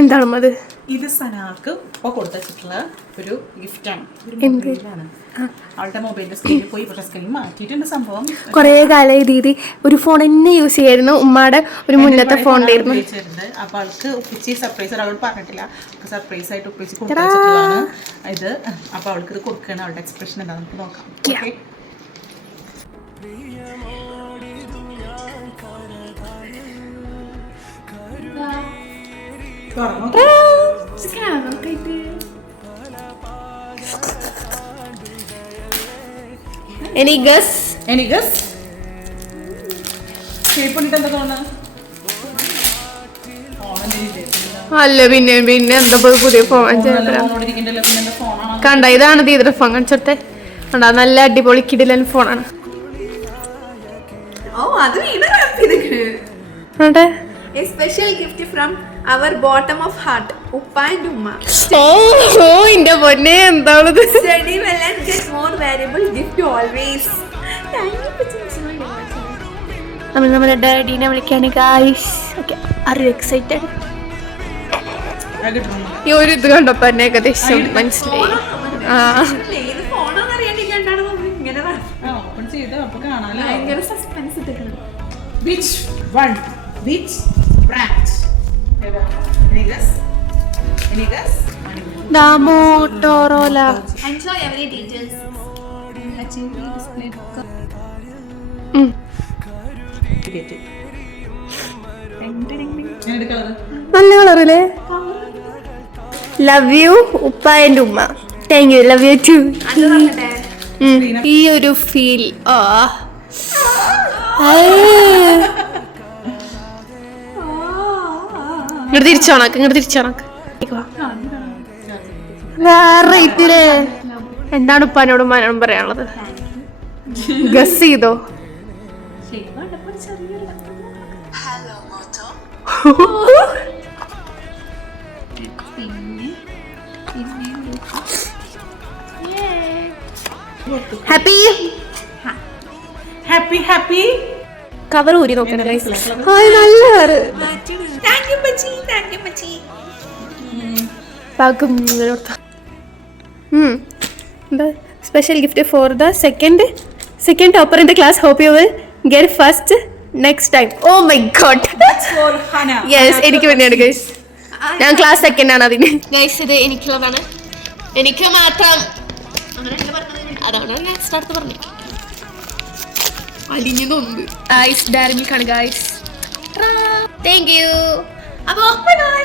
എന്താണ് അത്? ഇത് സനാക്ക് ഇപ്പോൾ കൊടുത്തിട്ടുള്ള ഒരു ഗിഫ്റ്റാണ്. അവളുടെ മൊബൈലിന്റെ സ്ക്രീനിൽ പോയി പക്ഷേ സ്ക്രീൻ മാറ്റിയിട്ടുണ്ട്. സംഭവം കുറേ കാലം രീതി ഒരു ഫോൺ തന്നെ യൂസ് ചെയ്യായിരുന്നു. ഉമ്മയുടെ ഒരു മുന്നത്തെ ഫോണിലായിരുന്നു. അപ്പൊ അവൾക്ക് ഉപ്പിച്ച് സർപ്രൈസ് അവളോട് പറഞ്ഞിട്ടില്ല. സർപ്രൈസ് ആയിട്ട് ഉപ്പിച്ച് കൊടുത്തിട്ടുള്ളതാണ് ഇത്. അപ്പൊ അവൾക്ക് ഇത് കൊടുക്കുകയാണ്. അവളുടെ എക്സ്പ്രഷൻ എന്താ നമുക്ക് നോക്കാം. Okay, Any guess? അല്ല പിന്നെ എന്താ പുതിയ ഫോൺ കണ്ട? ഇതാണ് ദീദയുടെ ഫോൺ കാണിച്ചോട്ടെ. കണ്ടാ നല്ല അടിപൊളി കിടിലൻ ഫോണാണ്. A special gift from our bottom of heart, Uppa and Umma. ഇന്റെ പൊന്നെ എന്താണത്? Study well and get more valuable gift always. Thank you for നമ്മൾ നമ്മുടെ ഡാഡിനെ വിളിക്കാണ് guys. Okay, are you excited? ഈ ഒരു ഇത് കണ്ടപ്പോ എന്നെ ഏകദേശം മനസ്സിലായി. മോട്ടോറോല. Enjoy every details. നല്ല കളറല്ലേ? ലവ് യു ഉപ്പ ആൻഡ് ഉമ്മ. Thank you. Love you too. ഈ ഒരു ഫീൽ ഇങ്ങോട്ട് തിരിച്ചോണക്ക്. വേറെ ഇതില് എന്താണ് ഉപ്പാനോടും ഉമ്മാനോടും പറയാനുള്ളത്? ഗസ് ചെയ്തോ? ഹാപ്പി കവർ ഊരി നോക്കണേ. നല്ല special gift for the second topper in the class. Hope you will get first next time. Oh my god. Yes, എനിക്ക് വേണ്ടിയാണ് ഗൈസ്. ഞാൻ ക്ലാസ് സെക്കൻഡ് ആണ് അതിന്. ഗൈസ് ഇത് എനിക്കുള്ളതാണ്. എനിക്ക് മാത്രം. അതാണ് ഞാൻ സ്റ്റാർട്ട് പറഞ്ഞു. അലിഞ്ഞതുണ്ട്. ഗൈസ് ഡയറി മിൽക്കാണ് ഗൈസ്. Thank you. അപ്പോൾ ബൈ ബൈ.